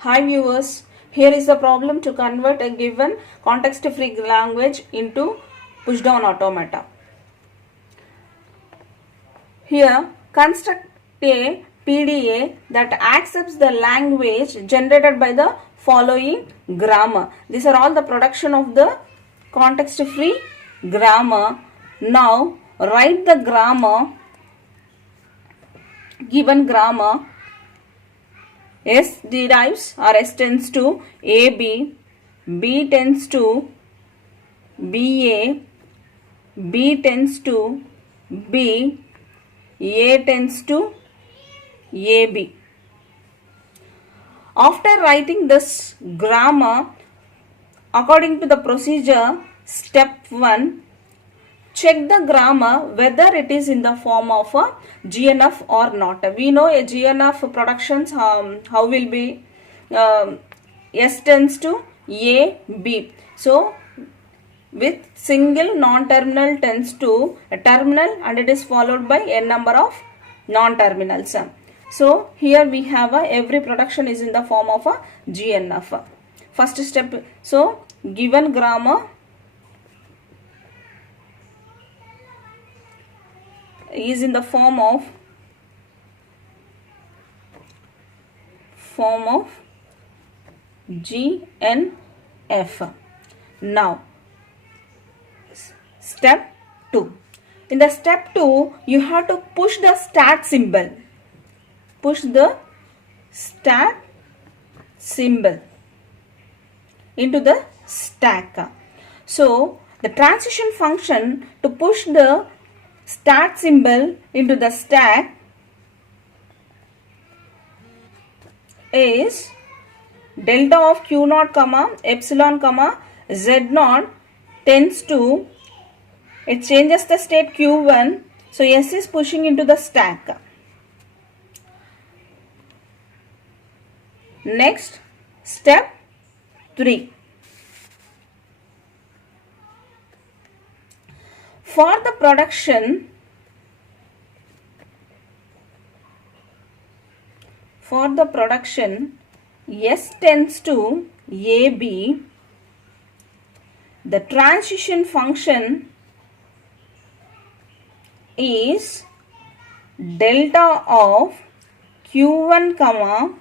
Hi viewers, here is the problem to convert a given context-free language into push-down automata. Here, construct a PDA that accepts the language generated by the following grammar. These are all the production of the context-free grammar. Now, write the grammar, given grammar. S derives or S tends to AB, B tends to BA, B tends to B, A tends to AB. After writing this grammar, according to the procedure, step 1, check the grammar whether it is in the form of a GNF or not. We know a GNF productions how will be S tends to A, B. So with single non-terminal tends to a terminal and it is followed by n number of non-terminals. So here we have every production is in the form of a GNF. First step, so given grammar is in the form of GNF. Now step 2. In the step 2, you have to push the stat symbol. Push the stat symbol into the stack. So the transition function to push the stat symbol into the stack is delta of q naught comma epsilon comma z naught tends to, it changes the state q1, so s is pushing into the stack. Next, step 3. For the production, S tends to AB, the transition function is delta of q1 comma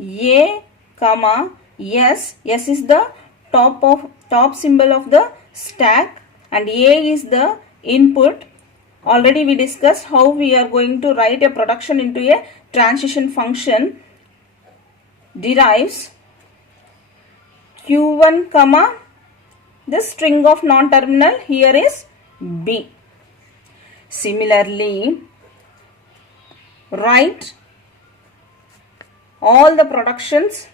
A comma S. S is the top symbol of the stack and A is the input. Already we discussed how we are going to write a production into a transition function. Derives q1 comma this string of non-terminal here is B. Similarly, write all the productions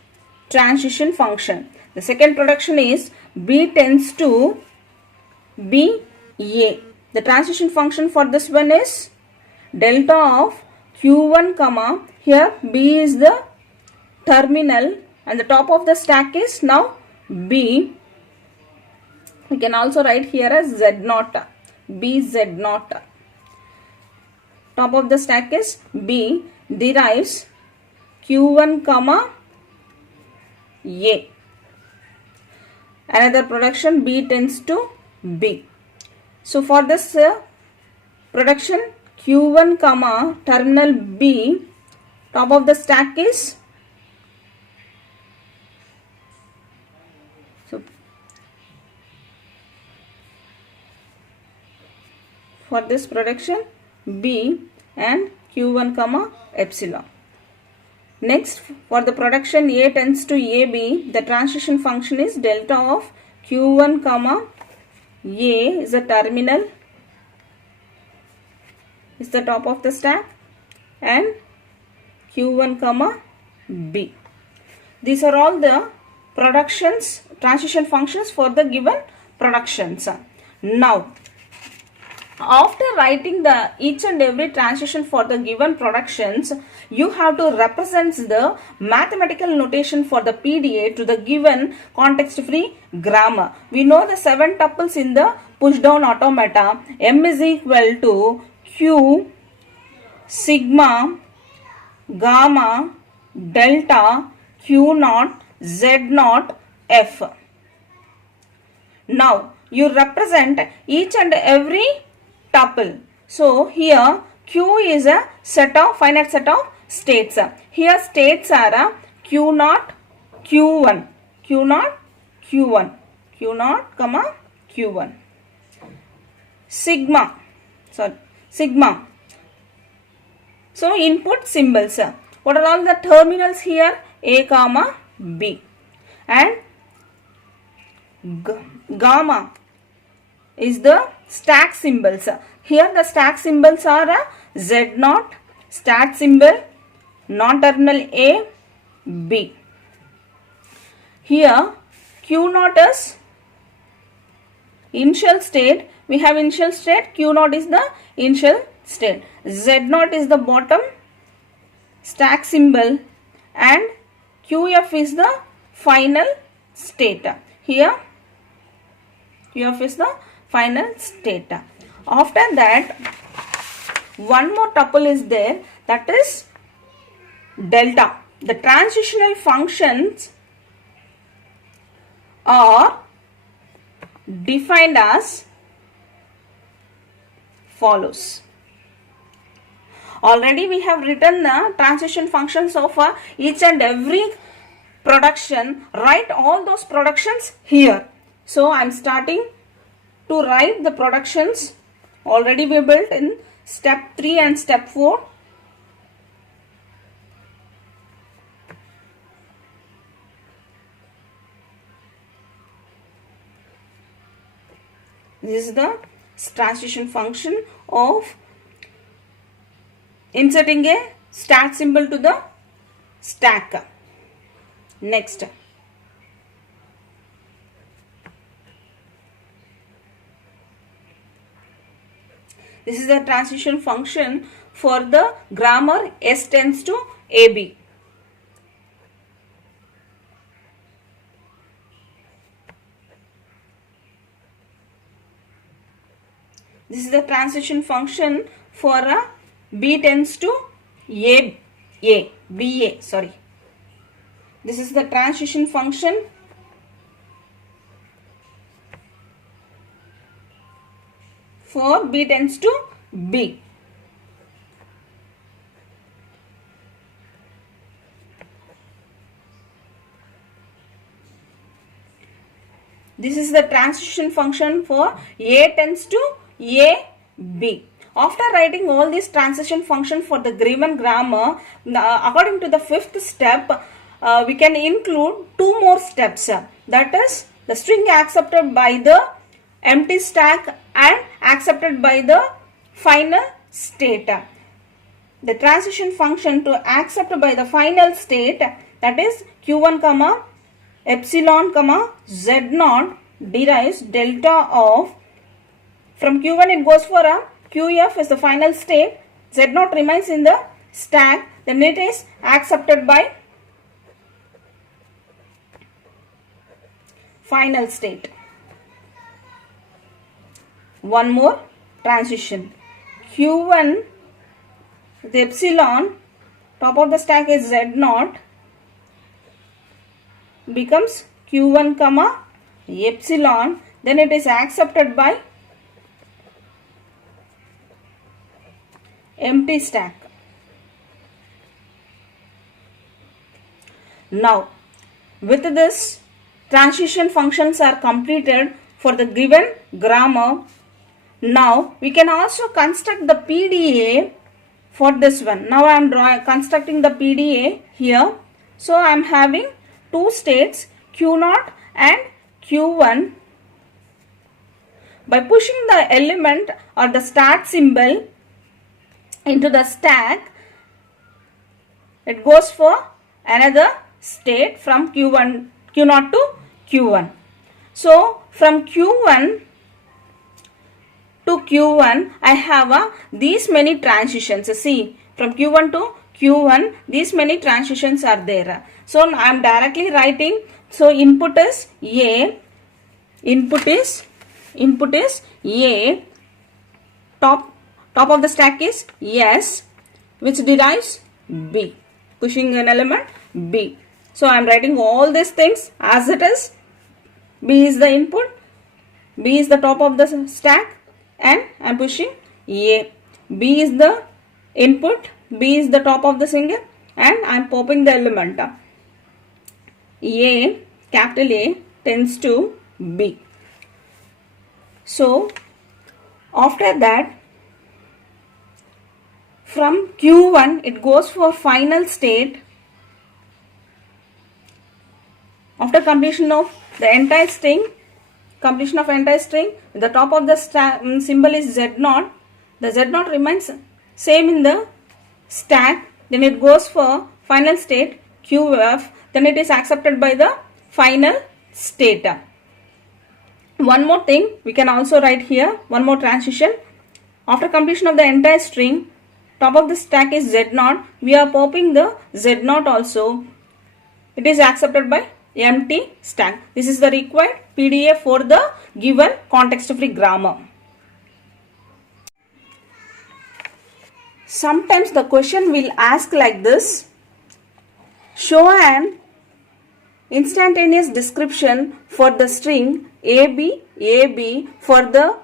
transition function. The second production is B tends to BA. The transition function for this one is delta of q1 comma, here B is the terminal and the top of the stack is now B. We can also write here as Z naught, B Z naught. Top of the stack is B, derives q1 comma A. Another production B tends to B. So for this production q1 comma terminal B, top of the stack is, so for this production B and q1 comma epsilon. Next, for the production A tends to AB, the transition function is delta of q1 comma A is the terminal, is the top of the stack, and q1 comma B. These are all the productions, transition functions for the given productions. Now, after writing the each and every transition for the given productions, you have to represent the mathematical notation for the PDA to the given context-free grammar. We know the 7 tuples in the push-down automata. M is equal to Q, sigma, gamma, delta, Q naught, Z naught, F. Now you represent each and every tuple. So here Q is a finite set of states. Here states are Q naught, Q1, Q naught, Q1, Q naught, comma Q1. Sigma. So input symbols. What are all the terminals here? A comma B. And gamma is the stack symbols. Here the stack symbols are Z naught, stack symbol, non-terminal A, B. Here Q naught is initial state. We have initial state. Q naught is the initial state. Z naught is the bottom stack symbol and QF is the final state. Here QF is the final state. After that, one more tuple is there, that is delta. The transitional functions are defined as follows. Already we have written the transition functions of each and every production. Write all those productions here. So I am starting to write the productions already we built in step 3 and step 4. This is the transition function of inserting a stack symbol to the stack. Next. This is the transition function for the grammar S tends to AB. This is the transition function for B tends to BA, sorry. This is the transition function for B tends to B. This is the transition function for A tends to AB. After writing all these transition functions for the given grammar, according to the fifth step, we can include two more steps. That is the string accepted by the empty stack and accepted by the final state. The transition function to accept by the final state, that is Q1 comma epsilon comma Z naught, derives delta of, from Q1 it goes for a QF is the final state, Z naught remains in the stack, then it is accepted by final state. One more transition. Q1, the epsilon, top of the stack is Z naught, becomes Q1 comma epsilon, then it is accepted by empty stack. Now, with this, transition functions are completed for the given grammar. Now, we can also construct the PDA for this one. Now, I am constructing the PDA here. So, I am having two states Q0 and Q1. By pushing the element or the start symbol into the stack, it goes for another state from Q0 to Q1. So, from Q1 to Q1, I have these many transitions. See, from Q1 to Q1, these many transitions are there. So, I am directly writing. So, input is A, input is A, top of the stack is S, which derives B, pushing an element B. So I am writing all these things as it is. B is the input, B is the top of the stack, and I am pushing A. B is the input, B is the top of the string, and I am popping the element. A, capital A, tends to B. So after that, from Q1 it goes for final state. After completion of the entire string, the top of the symbol is Z0. The Z0 remains same in the stack. Then it goes for final state QF. Then it is accepted by the final state. One more thing we can also write here. One more transition. After completion of the entire string, top of the stack is Z0. We are popping the Z0 also. It is accepted by empty stack. This is the required PDA for the given context-free grammar. Sometimes the question will ask like this: show an instantaneous description for the string AB for the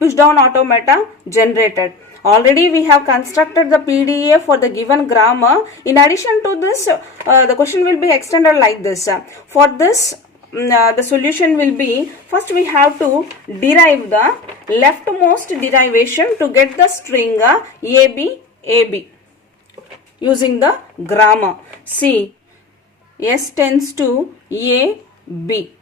pushdown automata generated. Already we have constructed the PDA for the given grammar. In addition to this, the question will be extended like this. For this, the solution will be, first we have to derive the leftmost derivation to get the string AB using the grammar. See, S tends to AB.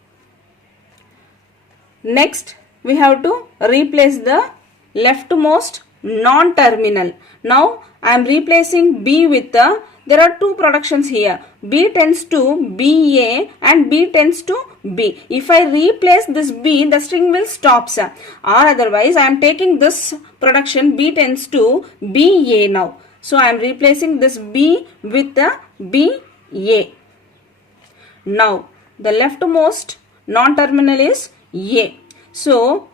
Next, we have to replace the leftmost non-terminal. Now I am replacing B with there are two productions here. B tends to BA and B tends to B. If I replace this B, the string will stop. Or otherwise I am taking this production B tends to BA now. So I am replacing this B with the BA. Now the leftmost non-terminal is A. So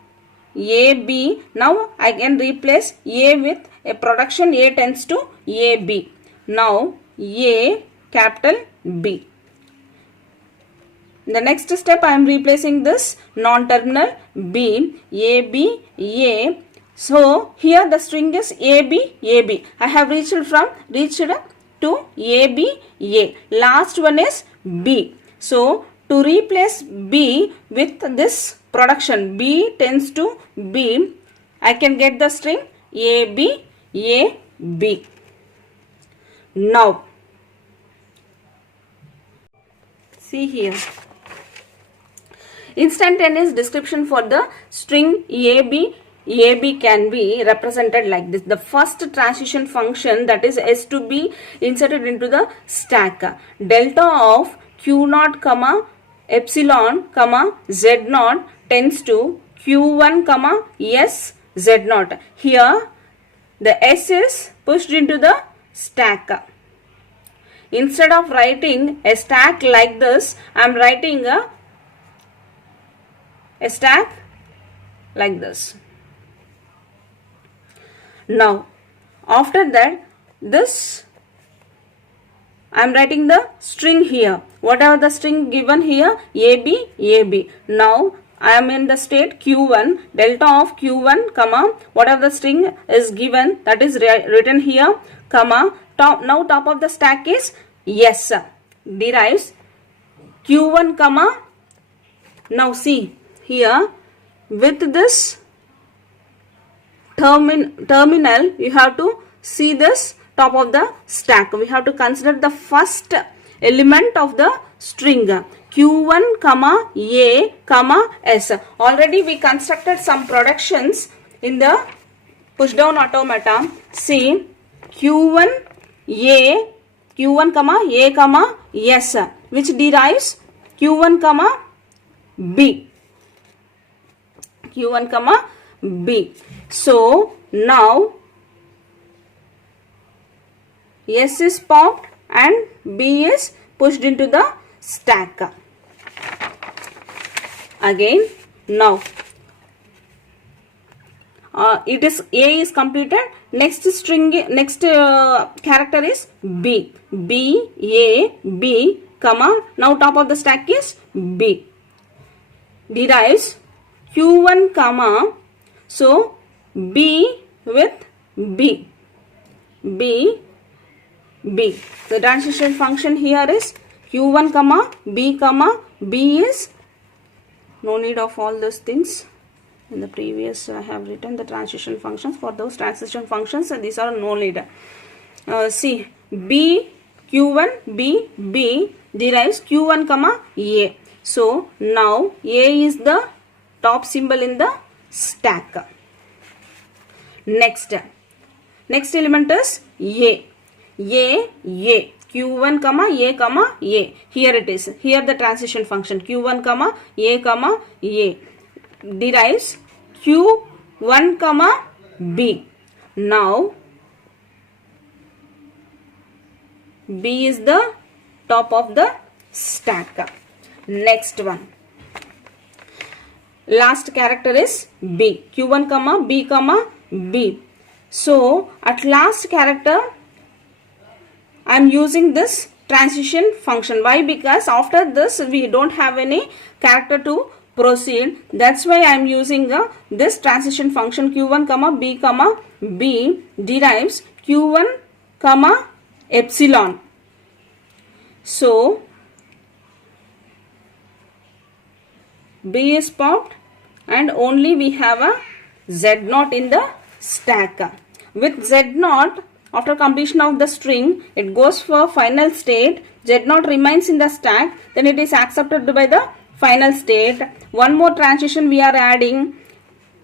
AB, now I can replace A with a production A tends to AB. Now A capital B. The next step I am replacing this non-terminal B, AB, A. So here the string is AB, AB. I have reached to AB, A. Last one is B. So to replace B with this production B tends to B, I can get the string AB, AB. Now, see here. Instantaneous description for the string AB can be represented like this. The first transition function, that is S to be inserted into the stack. Delta of Q0 comma epsilon comma Z0 tends to Q1 comma S Z0. Here the S is pushed into the stack. Instead of writing a stack like this, I am writing a stack like this. Now after that, this I am writing the string here. Whatever the string given here, AB, AB. Now I am in the state Q1, delta of Q1 comma whatever the string is given, that is written here, comma now top of the stack is S, derives Q1 comma. Now see here, with this terminal you have to see this top of the stack. We have to consider the first element of the string Q1 comma A comma S. Already we constructed some productions in the pushdown automata. See, Q1 comma A comma S, which derives Q1 comma B. Q1 comma B. So now S is popped and B is pushed into the stack. Again, now it is A is completed. Next string, next character is B. B, A, B, comma, now top of the stack is B, derives Q1 comma, so B with B, B, B. The transition function here is Q1 comma B is, no need of all those things. In the previous I have written the transition functions. For those transition functions, these are no need. See, B, Q1, B derives Q1 comma A. So now A is the top symbol in the stack. Next element is A. Q1 comma A. Here it is. Here the transition function Q1 comma A derives Q1 comma B. Now B is the top of the stack. Next one. Last character is B. Q1 comma B. So at last character I am using this transition function. Why? Because after this we don't have any character to proceed. That's why I am using this transition function Q1 comma B derives Q1 comma epsilon. So B is popped and only we have a Z0 in the stack. With Z0, after completion of the string, it goes for final state. Z0 remains in the stack, then it is accepted by the final state. One more transition we are adding,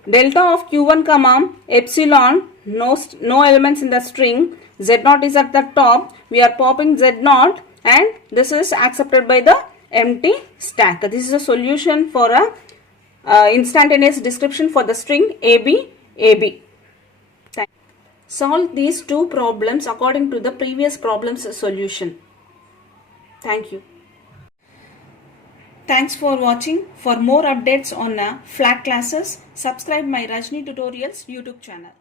delta of Q1 comma epsilon, no elements in the string, Z0 is at the top, we are popping Z0 and this is accepted by the empty stack. This is a solution for a instantaneous description for the string AB. Solve these two problems according to the previous problem's solution. Thank you. Thanks for watching. For more updates on flat classes, subscribe my Rajni Tutorials YouTube channel.